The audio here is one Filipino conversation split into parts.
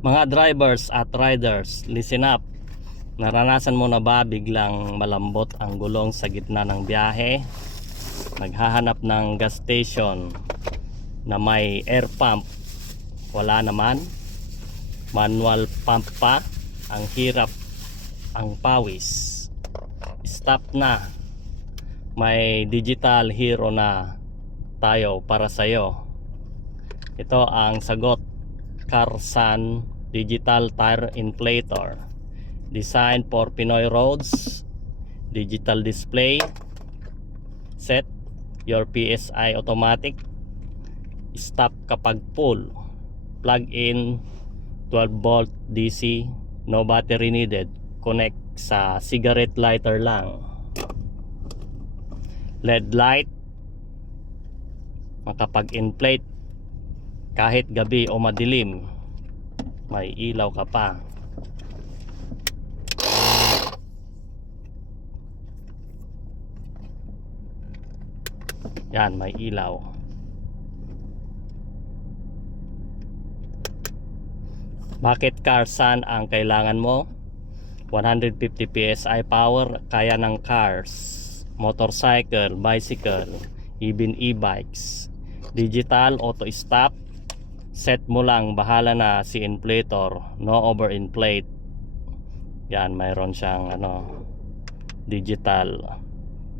Mga drivers at riders, listen up. Naranasan mo na ba biglang malambot ang gulong sa gitna ng biyahe? Naghahanap ng gas station na may air pump, wala naman. Manual pump pa, ang hirap, ang pawis. Stop na. May digital hero na tayo para sa'yo. Ito ang sagot. Karsan Digital Tire Inflator, designed for Pinoy roads. Digital display, set your PSI automatic, stop kapag full, plug in 12 volt DC, no battery needed, connect sa cigarette lighter lang. LED light, makapag-inflate kahit gabi o madilim, may ilaw ka pa. Yan, may ilaw. Bakit Karsan ang kailangan mo? 150 PSI power, kaya ng cars, motorcycle, bicycle, even e-bikes. Digital auto stop, set mo lang, bahala na si inflator, no over inflate. Yan, mayroon siyang digital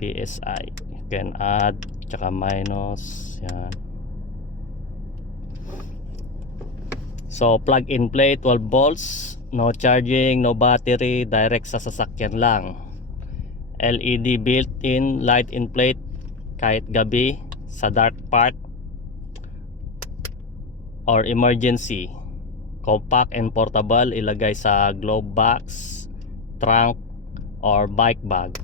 PSI, you can add tsaka minus. Yan, so plug in play 12 volts, no charging, no battery, direct sa sasakyan lang. LED built-in light in plate kahit gabi sa dark part or emergency. Compact and portable, ilagay sa glove box, trunk or bike bag.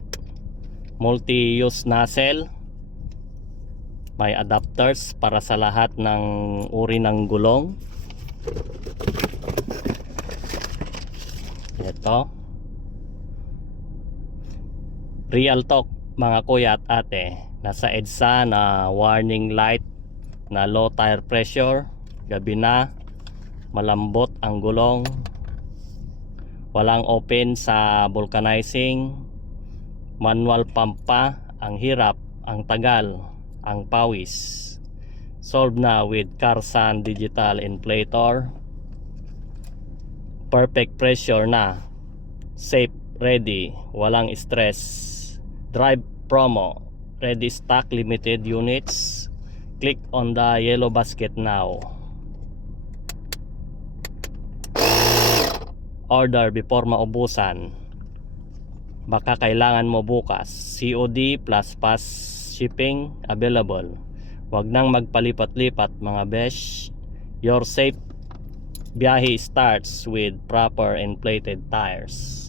Multi-use nozzle, may adapters para sa lahat ng uri ng gulong. Ito, real talk mga kuya at ate, nasa EDSA na warning light na low tire pressure, gabi na, malambot ang gulong, walang open sa vulcanizing, manual pump pa, ang hirap, ang tagal, ang pawis. Solve na with Karsan Digital Inflator. Perfect pressure na, safe, ready, walang stress. Drive promo, ready stock, limited units. Click on the yellow basket now. Order before maubusan, baka kailangan mo bukas. COD plus fast shipping available. Wag nang magpalipat-lipat mga besh. Your safe biyahe starts with proper inflated tires.